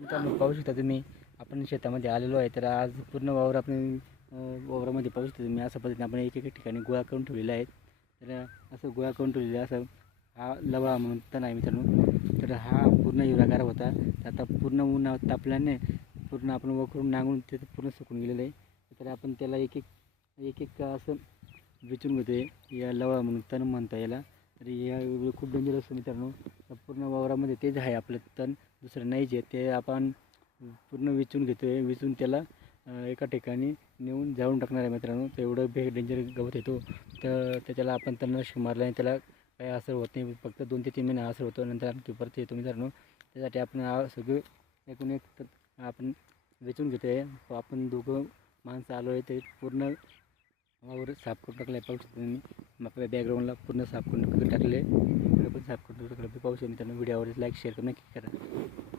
मित्रांनो पाहू शकता तुम्ही. आपण शेतामध्ये आलेलो आहे तर आज पूर्ण वावर आपण वावरामध्ये पाहू शकता तुम्ही. अशा पद्धतीने आपण एक एक ठिकाणी गोळा करून ठेवलेला आहे. तर असं गोळा करून ठेवलेलं आहे असं हा लवळा म्हणून तर नाही मित्रांनो तर हा पूर्ण हिरवागार होता. तर आता पूर्ण ऊन तापल्याने पूर्ण आपण वकरून नांगून ते पूर्ण सुकून गेलेलं आहे. तर आपण त्याला एक एक एक एक असं विचून घेतो या लवळा म्हणून तण म्हणता याला. तर या खूप डेंजर असतं मित्रांनो. पूर्ण वावरामध्ये तेच आहे आपलं तण. दुसरं नाही जे ते आपण पूर्ण विचून घेतो आहे विचून त्याला एका ठिकाणी नेऊन जाळून टाकणार आहे मित्रांनो. तर एवढं भे डेंजर गवत येतो तर त्याच्याला आपण तणनाशक मारलं आणि त्याला काही असर होत नाही. फक्त दोन ते तीन महिने असर होतो. नंतर आणखी परत येतो मित्रांनो. त्यासाठी आपण सगळे एकूण एक आपण वेचून घेतो आहे आपण दोघं माणसं आलो आहे. ते पूर्ण वावर साफ करून टाकलं आहे पाहू शकतो आपल्या बॅकग्राऊंडला पूर्ण साफ करून टाकले. पण साफ करून टाकलं. पाहू शकतो मित्रांनो व्हिडिओवर लाईक शेअर करून नक्की करा.